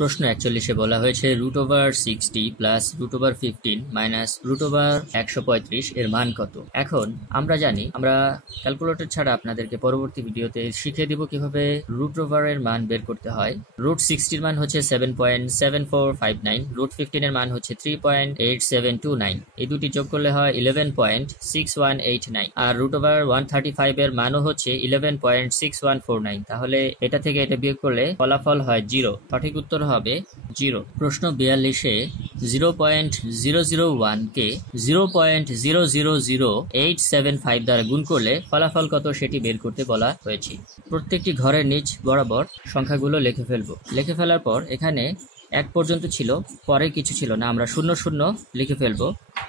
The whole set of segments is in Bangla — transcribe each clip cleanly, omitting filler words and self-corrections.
প্রশ্ন 41-এ বলা হয়েছে √60 প্লাস √15 মাইনাস √135 এর মান কত। এখন আমরা জানি, আমরা ক্যালকুলেটর ছাড়া আপনাদেরকে পরবর্তী ভিডিওতে শিখিয়ে দিব কিভাবে √ এর মান বের করতে হয়। √60 এর মান হচ্ছে 7.7459, √15 এর মান হচ্ছে 3.8729, এই দুটি যোগ করলে হয় 11.6189, আর √135 এর মানও হচ্ছে 11.6149। তাহলে এটা থেকে এটা বিয়োগ করলে ফলাফল হয় 0। সঠিক উত্তর হবে 0। প্রশ্ন 42-এ 0.001 কে 0.000875 দ্বারা গুণ করলে ফলাফল কত সেটি বের করতে বলা হয়েছে। প্রত্যেকটি ঘরের নিচ বরাবর সংখ্যাগুলো লিখে ফেলবো। লিখে ফেলার পর এখানে 1 পর্যন্ত ছিল, পরে কিছু ছিল না, আমরা 0 0 লিখে ফেলবো,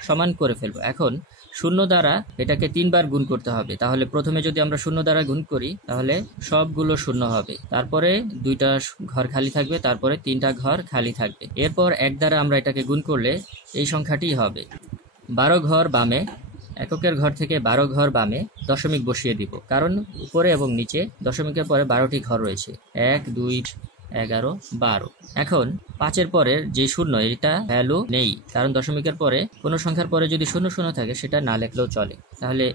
সমান করে ফেলবো। এখন 0 দ্বারা এটাকে 3 বার গুণ করতে হবে। তাহলে প্রথমে যদি আমরা 0 দ্বারা গুণ করি তাহলে সবগুলো 0 হবে, তারপরে 2টা ঘর খালি থাকবে, তারপরে 3টা ঘর খালি থাকবে। এরপর 1 দ্বারা আমরা এটাকে গুণ করলে এই সংখ্যাটি হবে। 12 ঘর বামে, এককের ঘর থেকে 12 ঘর বামে দশমিক বসিয়ে দিব, কারণ উপরে এবং নিচে দশমিকের পরে 12টি ঘর রয়েছে। 1 2 11 12। এখন 5-এর পরের যে 0 এটা ভ্যালু নেই, কারণ দশমিকের পরে কোনো সংখ্যার পরে যদি 0 0 থাকে সেটা না লিখলেও চলে। তাহলে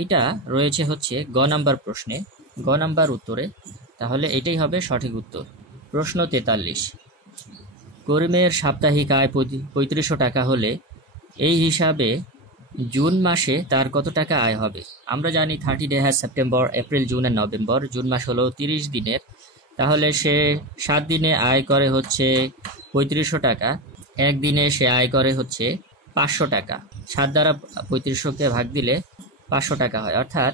এইটা রয়েছে হচ্ছে গ নাম্বার প্রশ্নে, গ নাম্বার উত্তরে। তাহলে এটাই হবে সঠিক উত্তর। প্রশ্ন 43, করিমের সাপ্তাহিক আয় 3500 টাকা হলে এই হিসাবে জুন মাসে তার কত টাকা আয় হবে। আমরা জানি 30 day has September, April, June আর নভেম্বর। জুন মাস হলো 30 দিনের, তাহলে সে 7 দিনে আয় করে হচ্ছে 3500 টাকা, 1 দিনে সে আয় করে হচ্ছে 500 টাকা। 7 দ্বারা 3500-কে ভাগ দিলে 500 টাকা হয়, অর্থাৎ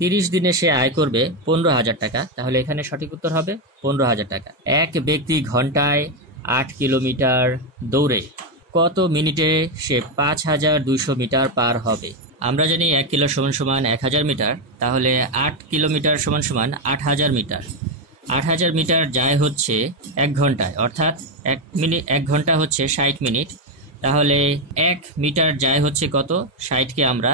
30 দিনে সে আয় করবে 15,000 টাকা। তাহলে এখানে সঠিক উত্তর হবে 15,000 টাকা। এক ব্যক্তি ঘন্টায় 8 কিলোমিটার দৌড়ে কত মিনিটে সে 5200 মিটার পার হবে। আমরা জানি 1 কিলো সমান 1000 মিটার, তাহলে 8 কিলোমিটার সমান 8000 মিটার। 8000 মিটার যায় হচ্ছে 1 ঘন্টায়, অর্থাৎ 1 ঘন্টা হচ্ছে 60 মিনিট। তাহলে 1 মিটার যায় হচ্ছে কত, 60-কে আমরা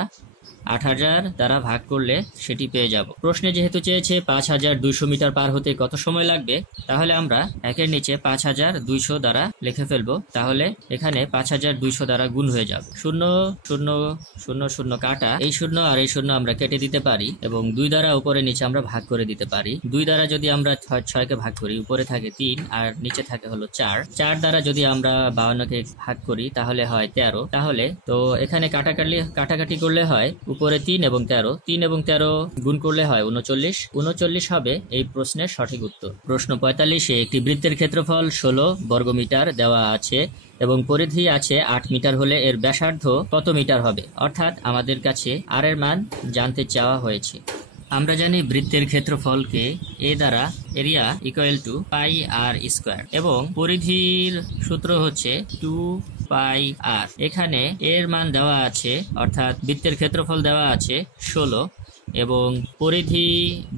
8000 দ্বারা ভাগ করলে সেটি পেয়ে যাব। প্রশ্নে যেহেতু চেয়েছে 5200 মিটার পার হতে কত সময় লাগবে, তাহলে আমরা 1-এর নিচে 5200 দ্বারা লিখে ফেলবো। তাহলে এখানে 5200 দ্বারা গুণ হয়ে যাবে। 0 0 0 0 কাটা, এই 0 আর এই 0 আমরা কেটে দিতে পারি এবং 2 দ্বারা উপরে নিচে আমরা ভাগ করে দিতে পারি। 2 দ্বারা যদি আমরা 6-কে ভাগ করি, উপরে থাকে 3 আর নিচে থাকে হলো 4। 4 দ্বারা যদি আমরা 52-কে ভাগ করি তাহলে হয় 13। তাহলে তো এখানে কাটাকাটি করলে হয় উপরে 3 এবং 13, 3 এবং 13 গুণ করলে হয় 39। 39 হবে এই প্রশ্নের সঠিক উত্তর। প্রশ্ন 45-এ একটি বৃত্তের ক্ষেত্রফল 16 বর্গমিটার দেওয়া আছে এবং পরিধি আছে 8 মিটার হলে এর ব্যাসার্ধ কত মিটার হবে, অর্থাৎ আমাদের কাছে আর এর মান জানতে চাওয়া হয়েছে। আমরা জানি বৃত্তের ক্ষেত্রফলকে এ দ্বারা area equal to pi r square এবং পরিধির সূত্র হচ্ছে 2 πr। এখানে এর মান দেওয়া আছে, অর্থাৎ বৃত্তের ক্ষেত্রফল দেওয়া আছে 16 এবং পরিধি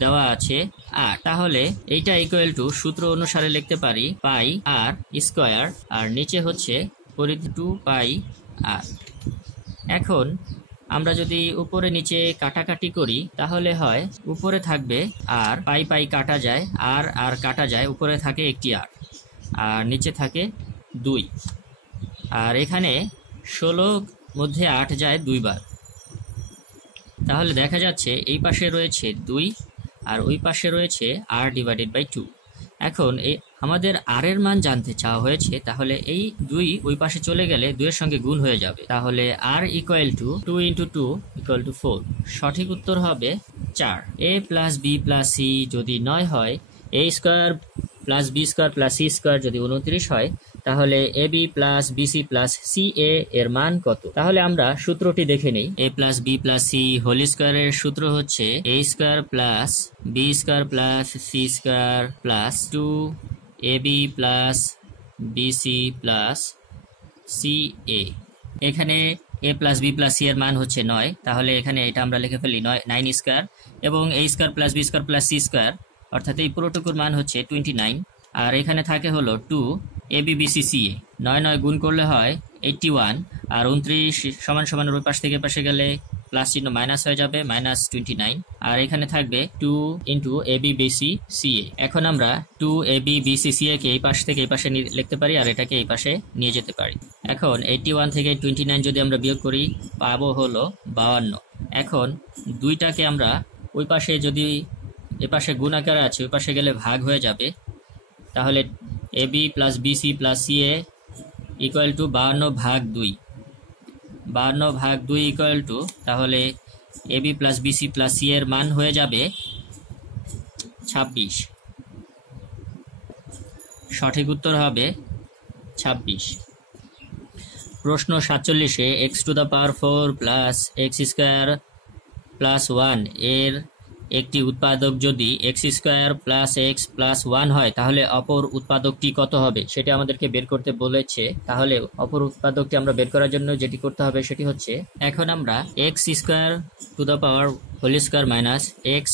দেওয়া আছে 8। তাহলে এইটা ইকুয়াল টু সূত্র অনুসারে লিখতে পারি পাই আর স্কয়ার, আর নিচে হচ্ছে পরিধি 2 πr। এখন আমরা যদি উপরে নিচে কাটাকাটি করি তাহলে হয় উপরে থাকবে আর, পাই কাটা যায়, আর কাটা যায়, উপরে থাকে একটি আর নিচে থাকে 2। আর এখানে 16 মধ্যে 8 যায় 2 বার, তাহলে দেখা যাচ্ছে এই পাশে রয়েছে 2 আর ওই পাশে রয়েছে r/2। এখন আমাদের r এর মান জানতে চাওয়া হয়েছে, তাহলে এই 2 ওই পাশে চলে গেলে 2 এর সঙ্গে গুণ হয়ে যাবে। তাহলে r ইকুয়াল টু 2 × 2 = 4। সঠিক উত্তর হবে 4। a + b + c যদি 9 হয়, a² + b² + c² যদি 29 হয়, তাহলে ab + bc + ca এর মান কত। তাহলে আমরা সূত্রটি দেখে নেই। a + b + c হোল স্কয়ারের সূত্র হচ্ছে a² + b² + c² + 2ab + bc + ca। এখানে a + b + c এর মান হচ্ছে 9, তাহলে এখানে এটা আমরা লিখে ফেলি 9² এবং a² + b² + c², অর্থাৎ এই পুরোটুকুর মান হচ্ছে 29। আর এখানে থাকে হলো 2 ab bc ca। 9 9 গুণ করলে হয় 81, আর 29 সমান ওই পাশ থেকে পাশে গেলে প্লাস চিহ্ন মাইনাস হয়ে যাবে, -29। আর এখানে থাকবে 2 ইন্টু ABBCCA। এখন আমরা 2ABBCCA কে এই পাশ থেকে এই পাশে লিখতে পারি আর এটাকে এই পাশে নিয়ে যেতে পারি। এখন 81 থেকে 29 যদি আমরা বিয়োগ করি পাবো হলো 52। এখন দুইটাকে আমরা ওই পাশে, যদি এ পাশে গুণ আকারে আছে ওই পাশে গেলে ভাগ হয়ে যাবে, তাহলে AB plus BC plus CA equal to 52 ভাগ 2। 52 ভাগ 2 ইকুয়াল টু, তাহলে AB plus BC plus CA এর মান হয়ে যাবে 26। সঠিক উত্তর হবে 26। প্রশ্ন 47-এ x⁴ প্লাস x² প্লাস 1 এর একটি উৎপাদক যদি x² প্লাস x প্লাস 1 হয় তাহলে অপর উৎপাদকটি কত হবে সেটা আমাদেরকে বের করতে বলেছে। তাহলে অপর উৎপাদকটি আমরা বের করার জন্য যেটি করতে হবে সেটি হচ্ছে, এখন আমরা x² minus x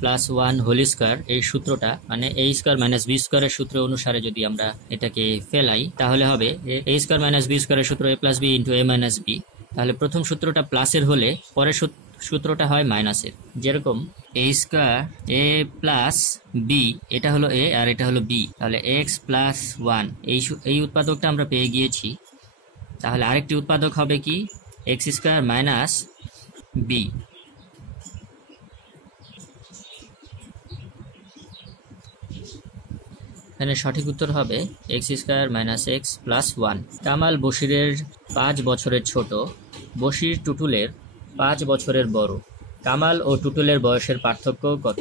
plus 1 whole square এই সূত্রটা, মানে a² মাইনাস b² এর সূত্র অনুসারে যদি আমরা এটাকে ফেলাই তাহলে হবে a² মাইনাস b² এর সূত্র a plus b into a minus b। তাহলে প্রথম সূত্রটা প্লাসের হলে পরের সূত্রটা হয় মাইনাসের। যেরকম a² a প্লাস b, এটা হলো a আর এটা হলো b, তাহলে x প্লাস 1 এই উৎপাদকটা আমরা পেয়ে গিয়েছি। তাহলে আরেকটি উৎপাদক হবে কি x² মাইনাস b। এখানে সঠিক উত্তর হবে x² minus x plus 1। Kamal বশিরের 5 বছরের ছোট, বশির টুটুলের 5 বছরের বড়। কামাল ও টুটুলের বয়সের পার্থক্য কত?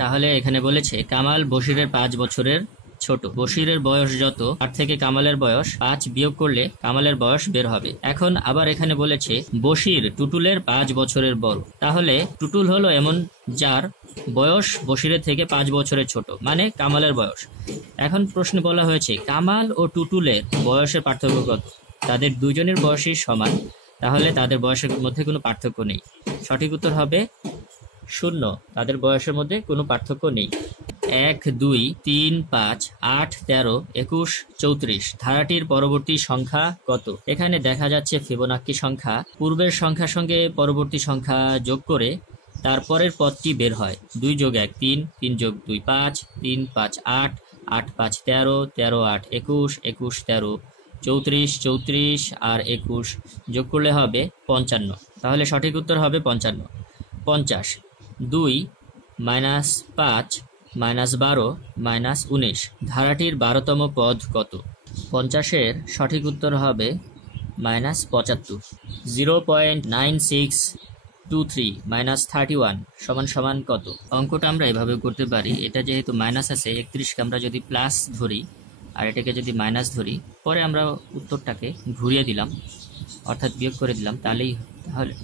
তাহলে এখানে বলেছে কামাল বশিরের 5 বছরের ছোট, বশিরের বয়স যত তার থেকে কামালের বয়স 5 বিয়োগ করলে কামালের বয়স বের হবে। এখন আবার এখানে বলেছে বশির টুটুলের 5 বছরের বড়, তাহলে টুটুল হলো এমন যার বয়স বশিরের থেকে 5 বছরের ছোট, মানে কামালের বয়স। এখন প্রশ্নে বলা হয়েছে কামাল ও টুটুলের বয়সের পার্থক্য কত? তাদের দুজনের বয়সই সমান, তাহলে তাদের বয়সের মধ্যে কোনো পার্থক্য নেই। সঠিক উত্তর হবে 0, তাদের বয়সের মধ্যে কোনো পার্থক্য নেই। 1, 2, 3, 5, 8, 13, 21, 34 ধারাটির পরবর্তী সংখ্যা কত? এখানে দেখা যাচ্ছে ফিবোনাক্কি সংখ্যা। পূর্বের সংখ্যার সঙ্গে পরবর্তী সংখ্যা যোগ করে তারপরের পদটি বের হয়। 2 যোগ 1 3, 3 যোগ 2 5, 3 5 8, 8 5 13, 13 8 21, 21 13, 34, 34 আর 21 যোগ করলে হবে 55। তাহলে সঠিক উত্তর হবে 55। 50 2 মাইনাস 5 মাইনাস 12 মাইনাস 19 ধারাটির 12তম পদ কত? 50-এর সঠিক উত্তর হবে -75। 0.9623 মাইনাস 31 সমান সমান কত? অঙ্কটা আমরা এভাবে করতে পারি। এটা যেহেতু মাইনাস আছে, 31কে আমরা যদি প্লাস ধরি আর এটাকে যদি মাইনাস ধরি, পরে আমরা উত্তরটাকে ঘুরিয়ে দিলাম, অর্থাৎ বিয়োগ করে দিলাম, তাহলে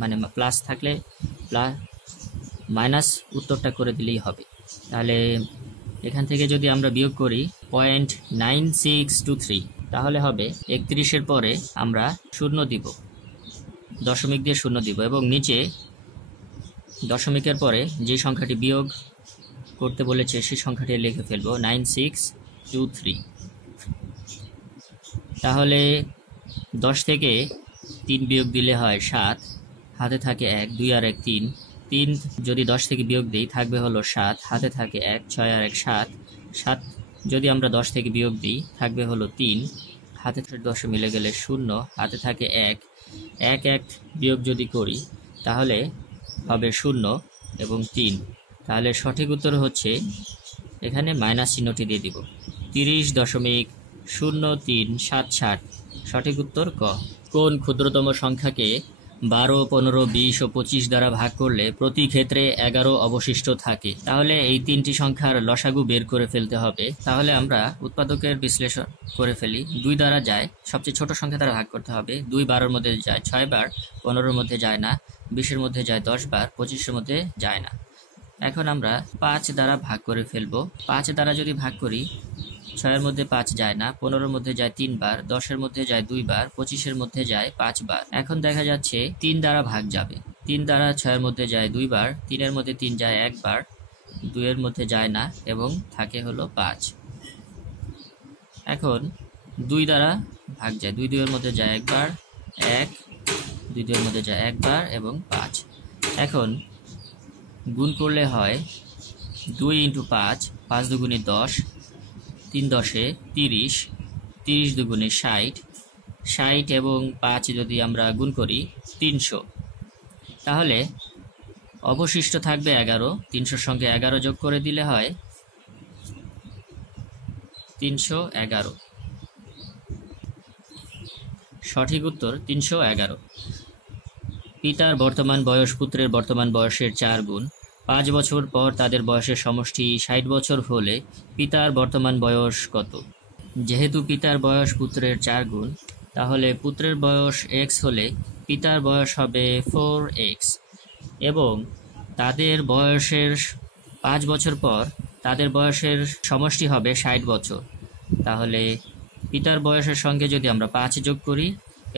মানে প্লাস থাকলে প্লাস মাইনাস উত্তরটা করে দিলেই হবে। তাহলে এখান থেকে যদি আমরা বিয়োগ করি 0.9623, তাহলে হবে 31-এর পরে আমরা শূন্য দিব, দশমিক দিয়ে শূন্য দিব, এবং নিচে দশমিকের পরে যে সংখ্যাটি বিয়োগ করতে বলেছে সেই সংখ্যাটি লিখে ফেলবো 9623। তাহলে 10 থেকে 3 বিয়োগ দিলে হয় 7, হাতে থাকে 1, 2 আর 1 3, 3 যদি 10 থেকে বিয়োগ দিই থাকবে হলো 7, হাতে থাকে 1, 6 আর 1 7, 7 যদি আমরা 10 থেকে বিয়োগ দিই থাকবে হলো 3, হাতে 10 মিলে গেলে 0, হাতে থাকে 1, 1 1 বিয়োগ যদি করি তাহলে হবে 0 এবং 3। তাহলে সঠিক উত্তর হচ্ছে, এখানে মাইনাস চিহ্নটি দিয়ে দিব, 30.0377। সঠিক উত্তর ক। কোন ক্ষুদ্রতম সংখ্যাকে 12, 15, 20 ও 25 দ্বারা ভাগ করলে প্রতি ক্ষেত্রে 11 অবশিষ্ট থাকে? তাহলে এই তিনটি সংখ্যার লসাগু বের করে ফেলতে হবে। তাহলে আমরা উৎপাদকের বিশ্লেষণ করে ফেলি। 2 দ্বারা যায়, সবচেয়ে ছোট সংখ্যা দ্বারা ভাগ করতে হবে। 2 12-এর মধ্যে যায় 6 বার, 15-এর মধ্যে যায় না, 20-এর মধ্যে যায় 10 বার, 25-এর মধ্যে যায় না। এখন আমরা 5 দ্বারা ভাগ করে ফেলবো। 5 দ্বারা যদি ভাগ করি, 6-এর মধ্যে 5 যায় না, 15-এর মধ্যে যায় 3 বার, 10-এর মধ্যে যায় 2 বার, 25-এর মধ্যে যায় 5 বার। এখন দেখা যাচ্ছে 3 দ্বারা ভাগ যাবে। 3 দ্বারা 6-এর মধ্যে যায় 2 বার, 3-এর মধ্যে 3 যায় 1 বার, 2-এর মধ্যে যায় না এবং থাকে হলো 5। এখন 2 দ্বারা ভাগ যায়, 2 2-এর মধ্যে যায় 1 বার, 1 2 2-এর মধ্যে যায় 1 বার এবং 5। এখন গুণ করলে হয় 2 × 5, 5 দুগুণে 10, 3 10 30, 30 দুগুণে 60, 60 এবং 5 যদি আমরা গুণ করি 300, তাহলে অবশিষ্ট থাকবে 11। 300 সঙ্গে 11 যোগ করে দিলে হয় 311। সঠিক উত্তর 311। পিতার বর্তমান বয়স পুত্রের বর্তমান বয়সের 4 গুণ। 5 বছর পর তাদের বয়সের সমষ্টি 60 বছর হলে পিতার বর্তমান বয়স কত? যেহেতু পিতার বয়স পুত্রের 4 গুণ, তাহলে পুত্রের বয়স x হলে পিতার বয়স হবে 4x, এবং তাদের বয়সের 5 বছর পর তাদের বয়সের সমষ্টি হবে 60 বছর। তাহলে পিতার বয়সের সঙ্গে যদি আমরা 5 যোগ করি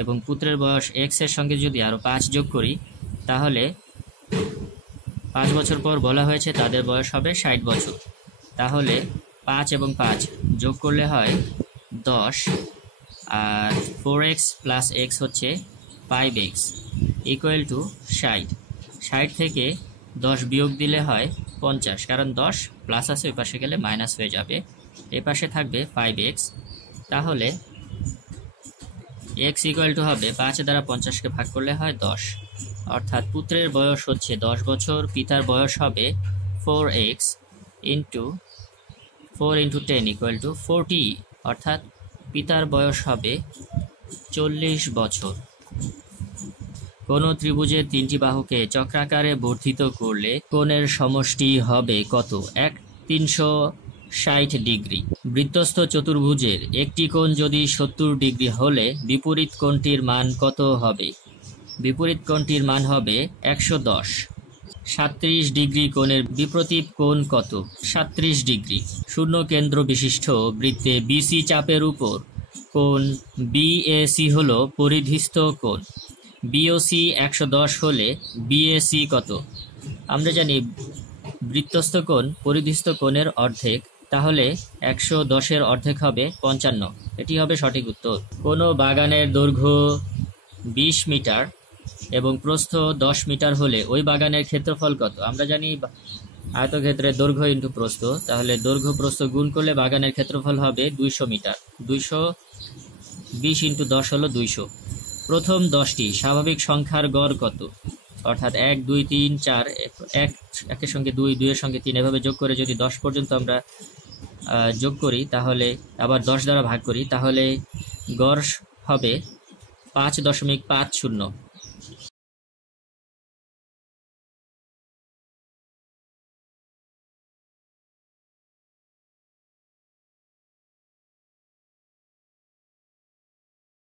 এবং পুত্রের বয়স x এর সঙ্গে যদি আরও 5 যোগ করি, তাহলে 5 বছর পর বলা হয়েছে তাদের বয়স হবে 60 বছর। তাহলে 5 এবং 5 যোগ করলে হয় 10, আর 4x প্লাস x হচ্ছে 5x ইকুয়াল টু 60। 60 থেকে 10 বিয়োগ দিলে হয় 50, কারণ 10 প্লাস আছে, ওই পাশে গেলে মাইনাস হয়ে যাবে, এ পাশে থাকবে 5x। তাহলে x ইকুয়াল টু হবে 5 দ্বারা 50কে ভাগ করলে হয় 10, অর্থাৎ পুত্রের বয়স হচ্ছে 10 বছর, পিতার বয়স হবে 4x ইন্টু 4 × 10 ইকুয়াল টু 40, অর্থাৎ পিতার বয়স হবে 40 বছর। কোন ত্রিভুজের 3টি বাহুকে চক্রাকারে বর্ধিত করলে কোণের সমষ্টি হবে কত? 360 ডিগ্রি। বৃত্তস্থ চতুর্ভুজের একটি কোণ যদি 70 ডিগ্রি হলে বিপরীত কোণটির মান কত হবে? বিপরীত কোণটির মান হবে 110। 37 ডিগ্রি কোণের বিপরীত কোণ কত? 37 ডিগ্রি। শূন্য কেন্দ্র বিশিষ্ট বৃত্তে বিসি চাপের উপর কোণ বিএসি হল পরিধিস্থ কোণ। বিওসি 110 হলে বিএসি কত? আমরা জানি বৃত্তস্থ কোণ পরিধিস্থ কোণের অর্ধেক, তাহলে 110-এর অর্ধেক হবে 55। এটি হবে সঠিক উত্তর। কোনো বাগানের দৈর্ঘ্য 20 মিটার এবং প্রস্থ 10 মিটার হলে ওই বাগানের ক্ষেত্রফল কত? আমরা জানি আয়তক্ষেত্রের দৈর্ঘ্য ইন্টু প্রস্থ, তাহলে দৈর্ঘ্য প্রস্থ গুণ করলে বাগানের ক্ষেত্রফল হবে 200 মিটার। 220 × 10 হলো 200। প্রথম 10টি স্বাভাবিক সংখ্যার গড় কত? অর্থাৎ 1 2 3 4, 1 এর সঙ্গে 2, 2 এর সঙ্গে 3, এভাবে যোগ করে যদি 10 পর্যন্ত আমরা যোগ করি, তাহলে আবার 10 দ্বারা ভাগ করি, তাহলে গড় হবে 5.50।